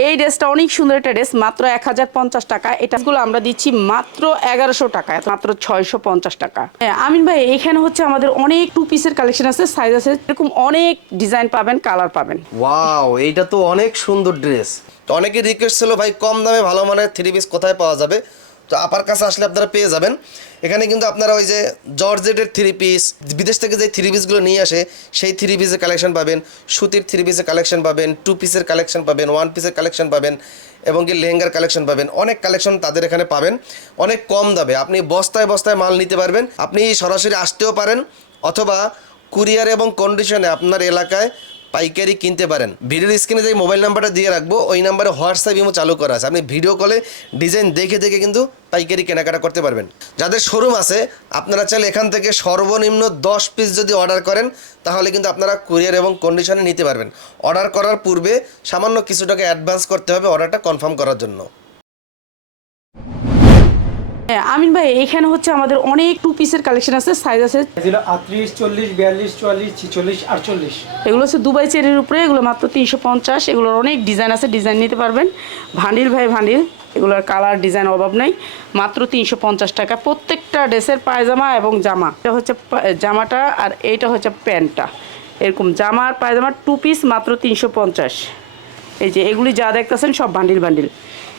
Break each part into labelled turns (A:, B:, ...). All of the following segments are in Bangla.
A: এই ড্রেসটা অনেক সুন্দর একটা ড্রেস মাত্র এক হাজার পঞ্চাশ টাকা। এটাগুলো আমরা দিচ্ছি মাত্র এগারোশো টাকা মাত্র ছয়শো পঞ্চাশ টাকা। হ্যাঁ, আমিন ভাই এখানে হচ্ছে আমাদের অনেক টু পিসের কালেকশন আছে সাইজ আছে এরকম অনেক ডিজাইন পাবেন কালার পাবেন।
B: ওয়াও এইটা তো অনেক সুন্দর ড্রেস অনেকে রিকোয়েস্ট ছিল ভাই কম দামে ভালো মানের থ্রি পিস কোথায় পাওয়া যাবে? তো আপার কাছে আসলে আপনারা পেয়ে যাবেন। এখানে কিন্তু আপনারা ওই যে জর্জেটের থ্রি পিস বিদেশ থেকে যে থ্রি পিসগুলো নিয়ে আসে, সেই থ্রি পিসের কালেকশন পাবেন, সুতির থ্রি পিসের কালেকশন পাবেন টু পিসের কালেকশন পাবেন ওয়ান পিসের কালেকশন পাবেন, এবং কি লেহেঙ্গার কালেকশন পাবেন। অনেক কালেকশন তাদের এখানে পাবেন। অনেক কম দামে। আপনি বস্তায় বস্তায় মাল নিতে পারবেন। আপনি সরাসরি আসতেও পারেন, অথবা কুরিয়ার এবং কন্ডিশনে আপনার এলাকায় পাইকারি কিনতে পারেন। ভিডিওর স্ক্রিনে যে মোবাইল নাম্বারটা দিয়ে রাখব, ওই নাম্বারে হোয়াটসঅ্যাপ ইমো চালু করা আছে। আপনি ভিডিও কলে ডিজাইন দেখে দেখে কিন্তু পাইকারি কেনাকাটা করতে পারবেন। যাদের শোরুম আছে, আপনারা চাইলে এখান থেকে সর্বনিম্ন দশ পিস যদি অর্ডার করেন, তাহলে কিন্তু আপনারা কুরিয়ার এবং কন্ডিশনে নিতে পারবেন। অর্ডার করার পূর্বে সামান্য কিছু টাকা অ্যাডভান্স করতে হবে অর্ডারটা কনফার্ম করার জন্য।
A: হ্যাঁ আমিন ভাই এখানে হচ্ছে আমাদের অনেক টু পিসের কালেকশন আছে সাইজ আছে।
C: আটত্রিশ চল্লিশ বিয়াল্লিশ চুয়াল্লিশ ছিচল্লিশ আটচল্লিশ।
A: এগুলো হচ্ছে দুবাই চেরির উপরে এগুলো মাত্র তিনশো পঞ্চাশ। এগুলোর অনেক ডিজাইন আছে ডিজাইন নিতে পারবেন। ভান্ডিল ভাই ভান্ডিল এগুলোর কালার ডিজাইন অভাব নাই। মাত্র তিনশো পঞ্চাশ টাকা। প্রত্যেকটা ড্রেসের পায়জামা এবং জামা। এটা হচ্ছে জামাটা আর এইটা হচ্ছে প্যান্টটা। এরকম জামা আর পায়জামা টু পিস মাত্র তিনশো পঞ্চাশ। এই যে এগুলি যা দেখতেছেন সব বান্ডিল বান্ডিল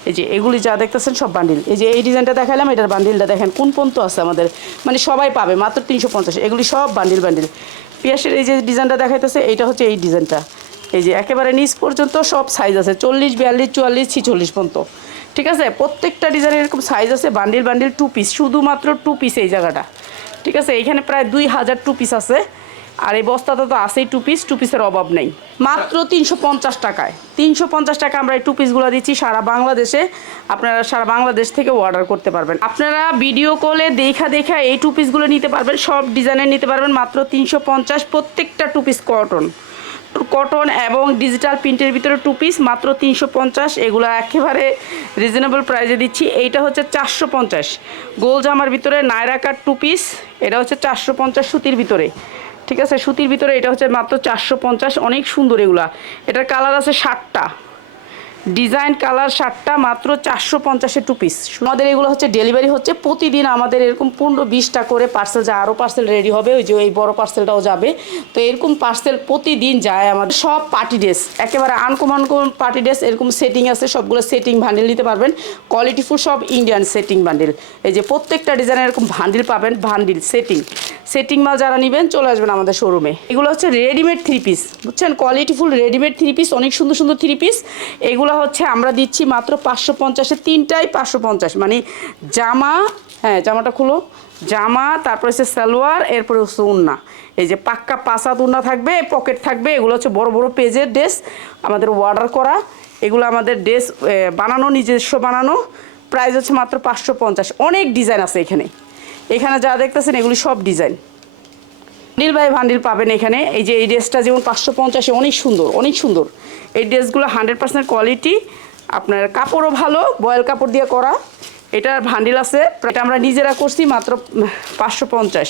A: এই যে এগুলি যা দেখতেছেন সব বান্ডিল। এই যে এই ডিজাইনটা দেখালাম, এটার বান্ডিলটা দেখেন কোন পর্যন্ত আছে আমাদের। মানে সবাই পাবে, মাত্র তিনশো পঞ্চাশ। এগুলি সব বান্ডিল বান্ডিল। পিয়াসের এই যে ডিজাইনটা দেখাইতেছে, এইটা হচ্ছে এই ডিজাইনটা। এই যে একেবারে নিচ পর্যন্ত সব সাইজ আছে, চল্লিশ, বিয়াল্লিশ, চুয়াল্লিশ, ছিচল্লিশ পর্যন্ত। ঠিক আছে? প্রত্যেকটা ডিজাইনের এরকম সাইজ আছে, বান্ডিল বান্ডিল টু পিস শুধুমাত্র টু পিস এই জায়গাটা। ঠিক আছে? এখানে প্রায় দুই হাজার টু পিস আছে। আর এই বস্তাটা তো আছেই টু পিস টু পিসের অভাব নেই। মাত্র তিনশো পঞ্চাশ টাকায়। তিনশো পঞ্চাশ টাকা আমরা এই টু পিসগুলো দিচ্ছি সারা বাংলাদেশে। আপনারা সারা বাংলাদেশ থেকে অর্ডার করতে পারবেন। আপনারা ভিডিও কলে দেখা দেখা এই টু পিসগুলো নিতে পারবেন, সব ডিজাইনের নিতে পারবেন, মাত্র তিনশো পঞ্চাশ প্রত্যেকটা টু পিস কটন কটন এবং ডিজিটাল প্রিন্টের ভিতরে টু পিস মাত্র তিনশো পঞ্চাশ। এগুলো একেবারে রিজনেবল প্রাইসে দিচ্ছি। এইটা হচ্ছে চারশো পঞ্চাশ। গোল জামার ভিতরে নায়রা কাট টু পিস এটা হচ্ছে চারশো পঞ্চাশ সুতির ভিতরে। ঠিক আছে, সুতির ভিতরে এটা হচ্ছে মাত্র চারশো পঞ্চাশ, অনেক সুন্দর এগুলা। এটার কালার আছে ষাটটা ডিজাইন কালার শার্টটা মাত্র চারশো পঞ্চাশে টু পিস আমাদের এগুলো হচ্ছে ডেলিভারি হচ্ছে প্রতিদিন আমাদের এরকম পনেরো বিশটা করে পার্সেল যা আরও পার্সেল রেডি হবে, ওই যে ওই বড় পার্সেলটাও যাবে। তো এরকম পার্সেল প্রতিদিন যায় আমাদের। সব পার্টি ড্রেস একেবারে আনকমন আনকমন পার্টি ড্রেস এরকম সেটিং আছে, সবগুলো সেটিং ভান্ডিল নিতে পারবেন। কোয়ালিটি ফুল সব ইন্ডিয়ান সেটিং বান্ডিল এই যে প্রত্যেকটা ডিজাইনের এরকম ভান্ডিল পাবেন ভান্ডিল সেটিং সেটিং মাল যারা নেবেন, চলে আসবেন আমাদের শোরুমে এগুলো হচ্ছে রেডিমেড থ্রি পিস বুঝছেন? Quality full readymade three piece অনেক সুন্দর সুন্দর থ্রি পিস এগুলো হচ্ছে, আমরা দিচ্ছি মাত্র পাঁচশো পঞ্চাশে, তিনটাই পাঁচশো পঞ্চাশ। মানে জামা হ্যাঁ জামাটা খুলো। জামা, তারপরে হচ্ছে সালোয়ার, এরপরে হচ্ছে উন্না। এই যে পাক্কা পাসাত উন্না থাকবে, পকেট থাকবে, এগুলো হচ্ছে বড় বড় পেজের ড্রেস, আমাদের অর্ডার করা। এগুলো আমাদের ড্রেস বানানো, নিজস্ব বানানো। প্রাইস হচ্ছে মাত্র পাঁচশো পঞ্চাশ। অনেক ডিজাইন আছে এখানে। এখানে যা দেখতেছেন, এগুলি সব ডিজাইন। নীল ভাই ভান্ডিল পাবেন এখানে। এই যে এই ড্রেসটা যেমন পাঁচশো পঞ্চাশে, অনেক সুন্দর অনেক সুন্দর। এই ড্রেসগুলো হান্ড্রেড পার্সেন্ট কোয়ালিটি, আপনার কাপড়ও ভালো, বয়েল কাপড় দিয়ে করা। এটার ভান্ডিল আছে, এটা আমরা নিজেরা করছি মাত্র পাঁচশো পঞ্চাশ।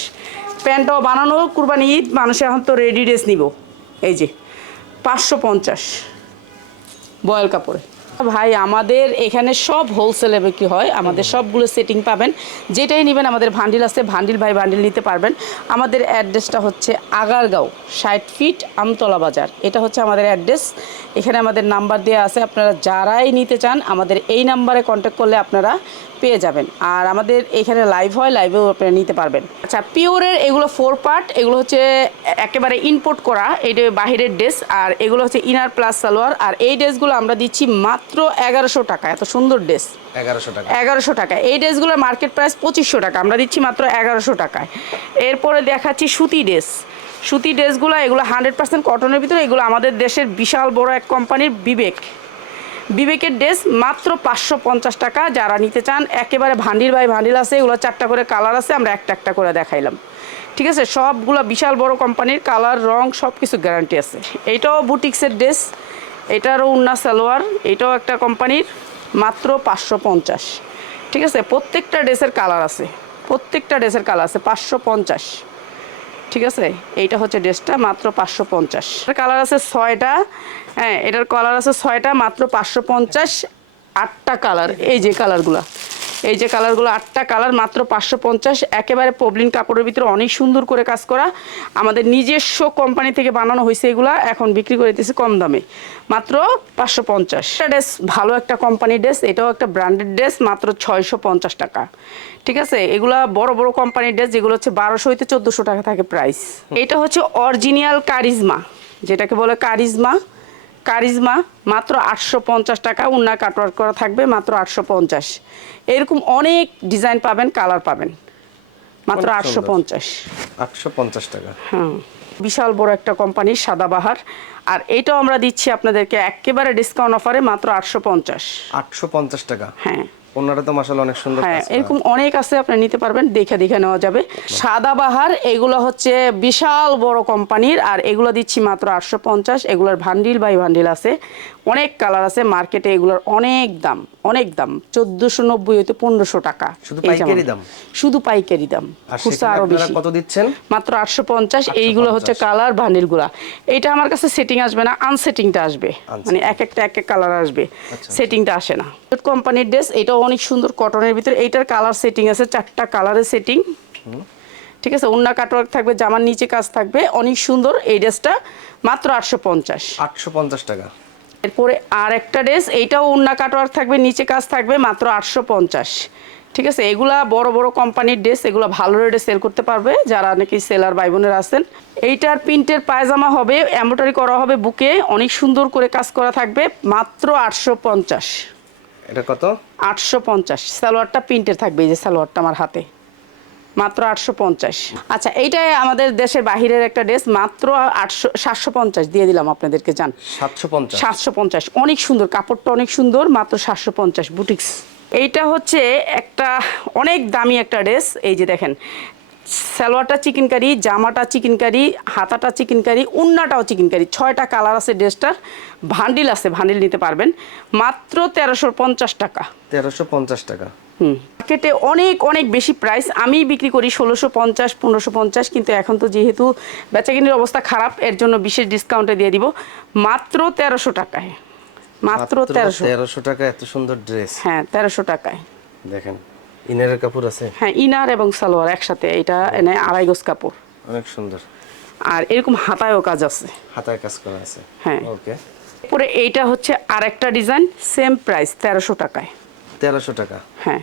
A: প্যান্টটাও বানানো, কুরবানি ঈদ মানুষ এখন তো রেডি ড্রেস নিব। এই যে, পাঁচশো পঞ্চাশ। বয়েল কাপড়ে। ভাই, আমাদের এখানে সব হোলসেলে বিক্রি হয়। আমাদের সবগুলো সেটিং পাবেন। যেটাই নেবেন, আমাদের ভান্ডিল আছে। ভান্ডিল ভাই ভান্ডিল নিতে পারবেন। আমাদের অ্যাড্রেসটা হচ্ছে আগারগাঁও, ষাট ফিট আমতলা বাজার। এটা হচ্ছে আমাদের অ্যাড্রেস এখানে আমাদের নাম্বার দেওয়া আছে। আপনারা যারাই নিতে চান, আমাদের এই নাম্বারে কন্ট্যাক্ট করলে আপনারা পেয়ে যাবেন। আর আমাদের এখানে লাইভ হয় লাইভেও আপনারা নিতে পারবেন। আচ্ছা পিওরের এগুলো ফোর পার্ট এগুলো হচ্ছে একেবারে ইম্পোর্ট করা এটা বাহিরের ড্রেস আর এগুলো হচ্ছে ইনার প্লাস সালোয়ার আর এই ড্রেসগুলো আমরা দিচ্ছি মাত্র এগারোশো টাকা এত সুন্দর ড্রেস
B: এগারোশো টাকা।
A: এগারোশো টাকা। এই ড্রেসগুলোর মার্কেট প্রাইস পঁচিশশো টাকা আমরা দিচ্ছি মাত্র এগারোশো টাকায়। এরপরে দেখাচ্ছি সুতি ড্রেস সুতি ড্রেসগুলো এগুলো হান্ড্রেড পার্সেন্ট কটনের ভিতরে এগুলো আমাদের দেশের বিশাল বড় এক কোম্পানির বিবেক। বিবেকের ড্রেস মাত্র পাঁচশো পঞ্চাশ টাকা। যারা নিতে চান, একেবারে ভান্ডিল বাই ভান্ডিল আছে, এগুলো চারটা করে কালার আছে, আমরা একটা একটা করে দেখাইলাম। ঠিক আছে? সবগুলো বিশাল বড় কোম্পানির কালার, রং সব কিছু গ্যারান্টি আছে। এইটাও বুটিক্সের ড্রেস, এটারও উন্না সালোয়ার, এটাও একটা কোম্পানির, মাত্র পাঁচশো পঞ্চাশ। ঠিক আছে? প্রত্যেকটা ড্রেসের কালার আছে। প্রত্যেকটা ড্রেসের কালার আছে, পাঁচশো পঞ্চাশ। ঠিক আছে? এইটা হচ্ছে ড্রেসটা, মাত্র পাঁচশো পঞ্চাশ। কালার আছে ছয়টা। হ্যাঁ এটার কালার আছে ছয়টা, মাত্র পাঁচশো পঞ্চাশ। আটটা কালার এই যে কালারগুলো এই যে কালারগুলো আটটা কালার মাত্র পাঁচশো পঞ্চাশ। একেবারে পবলিন কাপড়ের ভিতরে অনেক সুন্দর করে কাজ করা। আমাদের নিজস্ব কোম্পানি থেকে বানানো হয়েছে এগুলা এখন বিক্রি করে দিতেছে কম দামে। মাত্র পাঁচশো পঞ্চাশ। ড্রেস ভালো একটা কোম্পানির ড্রেস এটাও একটা ব্র্যান্ডেড ড্রেস মাত্র ছয়শো পঞ্চাশ টাকা। ঠিক আছে? এগুলা বড় বড় কোম্পানির ড্রেস যেগুলো হচ্ছে বারোশো হইতে চোদ্দোশো টাকা থাকে প্রাইস এটা হচ্ছে অরিজিনাল কারিজমা যেটাকে বলে কারিজমা কারিজমা মাত্র আটশো পঞ্চাশ টাকা উন্না কাটওয়ার্ক করা থাকবে মাত্র আটশো পঞ্চাশ। এরকম অনেক ডিজাইন পাবেন কালার পাবেন। মাত্র আটশো পঞ্চাশ।
B: আটশো পঞ্চাশ টাকা।
A: হ্যাঁ বিশাল বড় একটা কোম্পানি সাদাবাহার আর এটাও আমরা দিচ্ছি আপনাদেরকে একেবারে ডিসকাউন্ট অফারে মাত্র আটশো পঞ্চাশ।
B: আটশো পঞ্চাশ টাকা।
A: হ্যাঁ।
B: ওনারা তো মাসাল অনেক সুন্দর
A: হ্যাঁ এরকম অনেক আছে আপনি নিতে পারবেন দেখে দেখে নেওয়া যাবে। সাদাবাহার এগুলো হচ্ছে বিশাল বড় কোম্পানির আর এগুলো দিচ্ছি মাত্র আটশো পঞ্চাশ এগুলোর ভান্ডিল বাই ভান্ডিল আছে। অনেক কালার আছে মার্কেটে এগুলোর অনেক দাম অনেক দাম চোদ্দশো নব্বই হইতে পনেরোশো টাকা।
B: শুধু পাইকারি দাম?
A: শুধু পাইকারি দাম। খুচরা
B: আরও
A: বেশি।
B: কত দিচ্ছেন?
A: মাত্র আটশো পঞ্চাশ এইগুলো হচ্ছে কালার ভান্ডিলগুলা এটা আমার কাছে সেটিং আসবে না আনসেটিংটা আসবে। মানে এক একটা এক এক কালার আসবে।
B: আচ্ছা।
A: সেটিংটা আসে না। কোম্পানির ড্রেস এটাও অনেক সুন্দর কটনের ভিতরে। এইটার কালার সেটিং আছে চারটা কালারের সেটিং ঠিক আছে? অন্য কাটওয়ার্ক থাকবে জামার নিচে কাজ থাকবে। অনেক সুন্দর এই ড্রেসটা মাত্র আটশো পঞ্চাশ।
B: আটশো পঞ্চাশ টাকা।
A: এরপরে আর একটা ড্রেস এইটাও উন্না কাটওয়ার্ক থাকবে নিচে কাজ থাকবে মাত্র আটশো পঞ্চাশ। ঠিক আছে? এগুলা বড় বড় কোম্পানির ড্রেস এগুলো ভালো রেটে সেল করতে পারবে। যারা নাকি সেলার ভাই বোনেরা আছেন। এইটার প্রিন্টের পায়জামা হবে এম্ব্রয়ডারি করা হবে বুকে। অনেক সুন্দর করে কাজ করা থাকবে মাত্র আটশো পঞ্চাশ।
B: এটা কত?
A: আটশো পঞ্চাশ। সালোয়ারটা প্রিন্টের থাকবে এই যে সালোয়ারটা আমার হাতে। মাত্র আটশো পঞ্চাশ। আচ্ছা এইটাই আমাদের দেশের বাহিরের একটা ড্রেস মাত্র আটশো সাতশো পঞ্চাশ দিয়ে দিলাম আপনাদেরকে জান।
B: সাতশো পঞ্চাশ।
A: সাতশো পঞ্চাশ অনেক সুন্দর কাপড়টা অনেক সুন্দর মাত্র সাতশো পঞ্চাশ বুটিক্স। এইটা হচ্ছে একটা অনেক দামি একটা ড্রেস এই যে দেখেন সালোয়ারটা চিকেন কারি জামাটা চিকেন কারি হাতাটা চিকেন কারি উন্নাটাও চিকেন কারি ছয়টা কালার আছে ড্রেসটার। ভান্ডিল আছে ভান্ডিল নিতে পারবেন। মাত্র তেরোশো পঞ্চাশ টাকা।
B: তেরোশো পঞ্চাশ টাকা।
A: হুম। মার্কেটে অনেক অনেক বেশি প্রাইস। আমি বিক্রি করি ষোলোশো পঞ্চাশ পনেরোশো পঞ্চাশ কিন্তু এখন তো যেহেতু বেচাকিনির অবস্থা খারাপ এর জন্য বিশেষ ডিসকাউন্টে দিয়ে দিব। মাত্র তেরোশো টাকায়। মাত্র তেরোশো।
B: তেরোশো টাকা এত সুন্দর ড্রেস।
A: হ্যাঁ তেরোশো টাকায়।
B: দেখেন। ইনারের কাপড় আছে?
A: হ্যাঁ ইনার এবং সালোয়ার একসাথে এটা এনে আড়াই গোজ কাপড়।
B: অনেক সুন্দর।
A: আর এরকম হাতায়ও কাজ আছে।
B: হাতায় কাজ করা আছে?
A: হ্যাঁ।
B: ওকে।
A: পরে এইটা হচ্ছে আরেকটা ডিজাইন সেম প্রাইস তেরোশো টাকায়।
B: তেরোশো টাকা?
A: হ্যাঁ।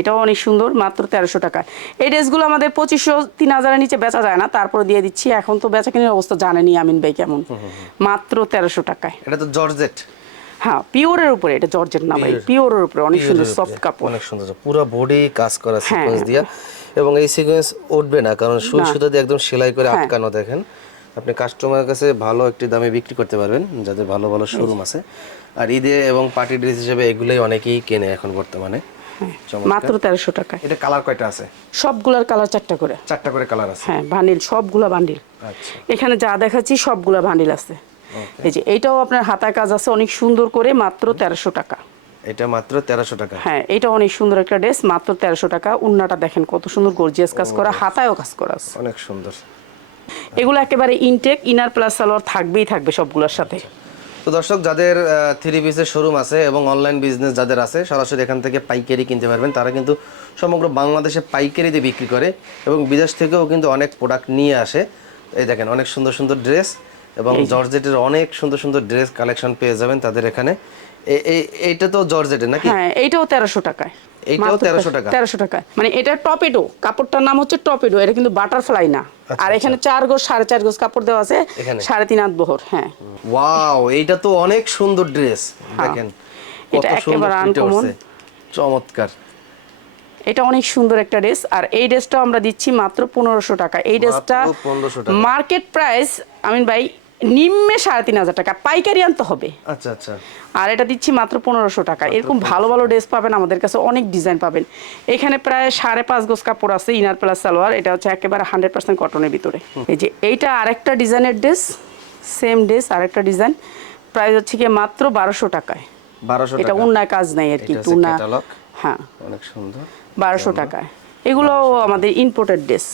A: এটাও অনেক সুন্দর মাত্র তেরোশো টাকা এই ড্রেসগুলো আমাদের পঁচিশশো তিন হাজারের নিচে বেচা যায় না তারপরে দিয়ে দিচ্ছি। এখন তো বেচা কেনার অবস্থা জানেনি আমিন ভাই কেমন। মাত্র তেরোশো টাকায়।
B: এটা তো জর্জেট।
A: হ্যাঁ পিওরের উপরে এটা জর্জেট না ভাই পিওরের উপরে অনেক সুন্দর সফট কাপড়।
B: অনেক সুন্দর পুরো বডি কাজ করা
A: হ্যাঁ।
B: সিকোয়েন্স দিয়া। এবং এই সিকোয়েন্স উঠবে না কারণ সুই সুতা দিয়ে একদম সেলাই করে
A: হ্যাঁ।
B: আটকানো দেখেন। আপনি কাস্টমারের কাছে ভালো একটি দামে বিক্রি করতে পারবেন যাদের ভালো ভালো শোরুম আছে। আর ঈদে এবং পার্টি ড্রেস হিসেবে এগুলোই অনেকেই কেনে এখন বর্তমানে। চমৎকার।
A: মাত্র তেরোশো টাকায়।
B: এটা কালার কয়টা আছে?
A: সবগুলার কালার চারটা করে।
B: চারটা করে কালার আছে।
A: হ্যাঁ বান্ডিল সবগুলা বান্ডিল
B: আচ্ছা।
A: এখানে যা দেখাচ্ছি সবগুলা বান্ডিল আছে। এই যে এইটাও আপনার হাতায় কাজ আছে অনেক সুন্দর করে মাত্র তেরোশো টাকা।
B: এটা মাত্র তেরোশো টাকা।
A: হ্যাঁ এটা অনেক সুন্দর একটা ড্রেস মাত্র তেরোশো টাকা। উন্নাটা দেখেন কত সুন্দর গর্জিয়াস কাজ করা হাতায়ও কাজ করা আছে।
B: অনেক সুন্দর।
A: এগুলো একেবারে ইনটেক ইনার প্লাস সালোয়ার থাকবেই থাকবে সবগুলোর সাথে।
B: তো দর্শক যাদের থ্রি পিসের শোরুম আছে এবং অনলাইন বিজনেস যাদের আছে সরাসরি এখান থেকে পাইকারি কিনতে পারবেন। তারা কিন্তু সমগ্র বাংলাদেশে পাইকারিতে বিক্রি করে এবং বিদেশ থেকেও কিন্তু অনেক প্রোডাক্ট নিয়ে আসে। এই দেখেন অনেক সুন্দর সুন্দর ড্রেস এবং জর্জেটের অনেক সুন্দর সুন্দর ড্রেস কালেকশন পেয়ে যাবেন তাদের এখানে এইটা তো জর্জেটের নাকি
A: হ্যাঁ এইটাও তেরোশো টাকায়
B: এইটাও 1300 টাকা?
A: তেরোশো টাকায় মানে এটা টপেডো কাপড়টার নাম হচ্ছে টপেডো এটা কিন্তু বাটারফ্লাই না আর এখানে চার গোজ সাড়ে চার গোজ কাপড় দেওয়া আছে? সাড়ে তিন হাত বহর হ্যাঁ
B: ওয়াও এইটা তো অনেক সুন্দর ড্রেস দেখেন
A: হ্যাঁ। এটা একেবারে।
B: উঠছে। চমৎকার
A: এটা অনেক সুন্দর একটা ড্রেস আর এই ড্রেসটা আমরা দিচ্ছি মাত্র পনেরোশো টাকা এই ড্রেসটা
B: 1500 টাকা।
A: মার্কেট প্রাইস আমিন ভাই নিম্নে সাড়ে তিন হাজার টাকা। পাইকারি আনতে হবে।
B: আচ্ছা আচ্ছা।
A: আর এটা দিচ্ছি মাত্র পনেরোশো টাকা। এরকম ভালো ভালো ড্রেস পাবেন আমাদের কাছে অনেক ডিজাইন পাবেন। এখানে প্রায় সাড়ে পাঁচ গোজ কাপড় আছে ইনার প্লাস সালোয়ার এটা হচ্ছে একেবারে হান্ড্রেড পার্সেন্ট কটনের ভিতরে। এই যে এইটা আরেকটা ডিজাইনের ড্রেস সেম ড্রেস আরেকটা ডিজাইন। প্রাইস হচ্ছে কি মাত্র বারোশো টাকায়।
B: বারোশো
A: এটা উন্নায় কাজ নাই আর কি উন্না হ্যাঁ।
B: অনেক সুন্দর।
A: বারোশো টাকায়। এগুলোও আমাদের ইম্পোর্টেড ড্রেস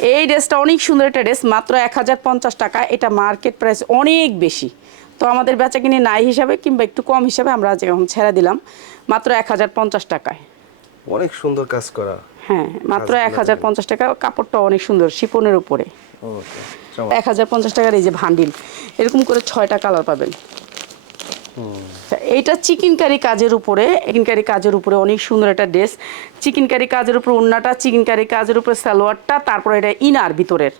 A: এই ড্রেসটা অনেক সুন্দর একটা ড্রেস মাত্র এক হাজার পঞ্চাশ টাকা। এটা মার্কেট প্রাইস অনেক বেশি। তো আমাদের বেচা কিনে নাই হিসাবে কিংবা একটু কম হিসাবে আমরা এখন ছেড়ে দিলাম মাত্র এক হাজার পঞ্চাশ টাকায়।
B: অনেক সুন্দর কাজ করা।
A: হ্যাঁ মাত্র এক হাজার পঞ্চাশ টাকা কাপড়টা অনেক সুন্দর শিপনের উপরে। এক হাজার পঞ্চাশ টাকার এই যে ভান্ডিল এরকম করে ছয়টা কালার পাবেন। তা এইটা চিকেন কারি কাজের উপরে চিকেন কারি কাজের উপরে অনেক সুন্দর একটা ড্রেস চিকেন কারি কাজের উপরে উন্নাটা চিকেন কারি কাজের উপরে সালোয়ারটা তারপরে এটা ইনার ভিতরের।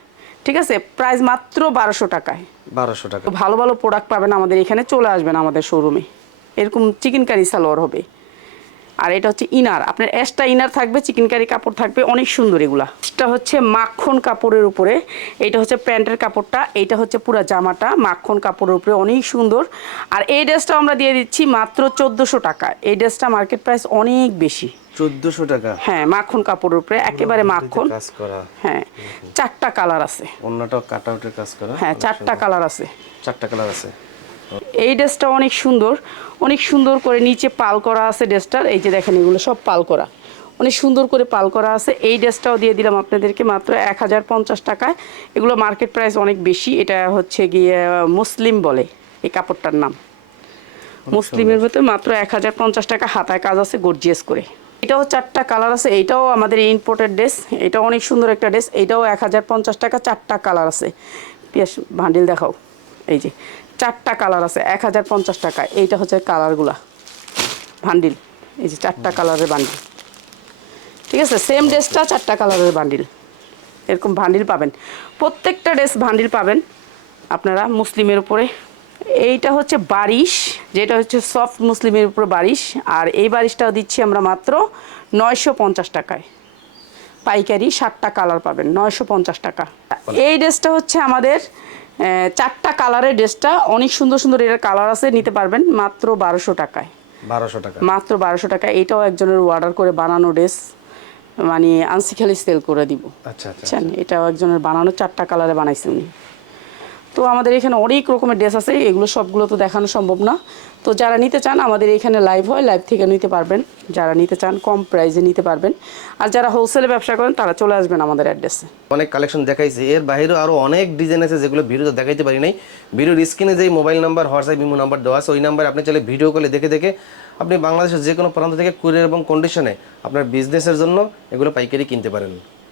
A: ঠিক আছে? প্রাইস মাত্র বারোশো টাকায়।
B: বারোশো টাকা।
A: ভালো ভালো প্রোডাক্ট পাবেন আমাদের এখানে চলে আসবেন আমাদের শোরুমে এরকম চিকেন কারি সালোয়ার হবে। আর এটা হচ্ছে ইনার। আপনার এক্সট্রা ইনার থাকবে চিকেন কারি কাপড় থাকবে অনেক সুন্দর এগুলা। এটা হচ্ছে মাখন কাপড়ের উপরে এটা হচ্ছে প্যান্টের কাপড়টা এইটা হচ্ছে পুরো জামাটা মাখন কাপড়ের উপরে অনেক সুন্দর। আর এই ড্রেসটা আমরা দিয়ে দিচ্ছি মাত্র চোদ্দোশো টাকা। এই ড্রেসটা মার্কেট প্রাইস অনেক বেশি।
B: চোদ্দোশো টাকা?
A: হ্যাঁ মাখন কাপড়ের উপরে একেবারে মাখন।
B: কাজ করা।
A: হ্যাঁ চারটা কালার আছে।
B: অন্যটাও কাট আউটের কাজ করা?
A: হ্যাঁ চারটা কালার আছে।
B: চারটা কালার আছে?
A: এই ড্রেসটা অনেক সুন্দর। অনেক সুন্দর করে নিচে পাল করা আছে ড্রেসটার। এই যে দেখেন এগুলো সব পাল করা। অনেক সুন্দর করে পাল করা আছে। এই ড্রেসটাও দিয়ে দিলাম আপনাদেরকে মাত্র এক হাজার পঞ্চাশ টাকায়। এগুলো মার্কেট প্রাইস অনেক বেশি। এটা হচ্ছে গিয়ে মুসলিম বলে এই কাপড়টার নাম। মুসলিমের ভেতরে মাত্র এক হাজার পঞ্চাশ টাকা হাতায় কাজ আছে গর্জিয়াস করে। এটাও চারটা কালার আছে। এইটাও আমাদের ইম্পোর্টেড ড্রেস এটাও অনেক সুন্দর একটা ড্রেস এইটাও এক হাজার পঞ্চাশ টাকা চারটা কালার আছে। পিয়াস ভান্ডিল দেখাও। এই যে চারটা কালার আছে এক হাজার পঞ্চাশ টাকা এইটা হচ্ছে কালারগুলা ভান্ডিল এই যে চারটা কালারের বান্ডিল ঠিক আছে সেম ড্রেসটা চারটা কালারের বান্ডিল এরকম ভান্ডিল পাবেন। প্রত্যেকটা ড্রেস ভান্ডিল পাবেন আপনারা মুসলিমের উপরে। এইটা হচ্ছে বারিশ যেটা হচ্ছে সফট মুসলিমের উপরে বারিশ আর এই বারিশটাও দিচ্ছি আমরা মাত্র নয়শো পঞ্চাশ টাকায়। পাইকারি সাতটা কালার পাবেন নয়শো পঞ্চাশ টাকা। এই ড্রেসটা হচ্ছে আমাদের চারটা কালারের ড্রেসটা অনেক সুন্দর সুন্দর এর কালার আছে নিতে পারবেন মাত্র বারোশো টাকায়।
B: বারোশো টাকা।
A: মাত্র বারোশো টাকা এটাও একজনের অর্ডার করে বানানো ড্রেস মানে আনসিখালি সেল করে দিব।
B: আচ্ছা আচ্ছা।
A: এটাও একজনের বানানো চারটা কালারে বানাইছে উনি। তো আমাদের এখানে অনেক রকমের ড্রেস আছে, এগুলো সবগুলো তো দেখানো সম্ভব না। তো যারা নিতে চান, আমাদের এখানে লাইভ হয় লাইভ থেকে নিতে পারবেন। যারা নিতে চান, কম প্রাইসে নিতে পারবেন। আর যারা হোলসেলে ব্যবসা করেন, তারা চলে আসবেন আমাদের অ্যাড্রেসে
B: অনেক কালেকশন দেখাইছে। এর বাইরেও আরও অনেক ডিজাইন আছে যেগুলো ভিডিওতে দেখাইতে পারি নাই। ভিডিওর স্ক্রিনে যে mobile number WhatsApp imo number দেওয়া আছে, ওই নাম্বার আপনি চাইলে ভিডিও কলে দেখে দেখে আপনি বাংলাদেশের যে কোনো প্রান্ত থেকে কুরিয়ার এবং কন্ডিশনে আপনার বিজনেসের জন্য এগুলো পাইকারি কিনতে পারেন।